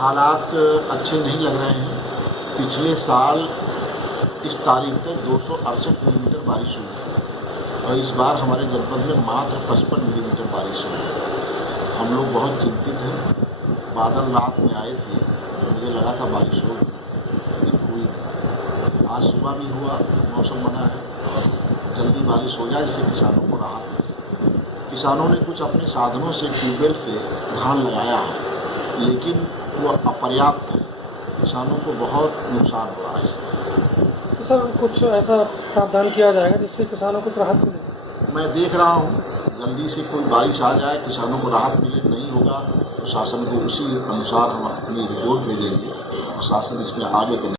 हालात अच्छे नहीं लग रहे हैं। पिछले साल इस तारीख तक 268 मिलीमीटर बारिश हुई है और इस बार हमारे जनपद में मात्र 55 मिलीमीटर बारिश हुई। हम लोग बहुत चिंतित हैं। बादल रात में आए थे, मुझे लगा था बारिश होगी, लेकिन हुई नहीं। आज सुबह भी हुआ, मौसम बना है और जल्दी बारिश हो जाए जिससे किसानों को राहत मिले। किसानों ने कुछ अपने साधनों से ट्यूबवेल से धान लगाया है, लेकिन वह अपर्याप्त है। किसानों को बहुत नुकसान हो रहा है इससे। तो सर कुछ ऐसा प्रावधान किया जाएगा जिससे किसानों को राहत मिले? मैं देख रहा हूँ जल्दी से कोई बारिश आ जाए, किसानों को राहत मिले। नहीं होगा तो शासन को उसी अनुसार हम अपनी रिपोर्ट भेजेंगे और शासन इसमें आगे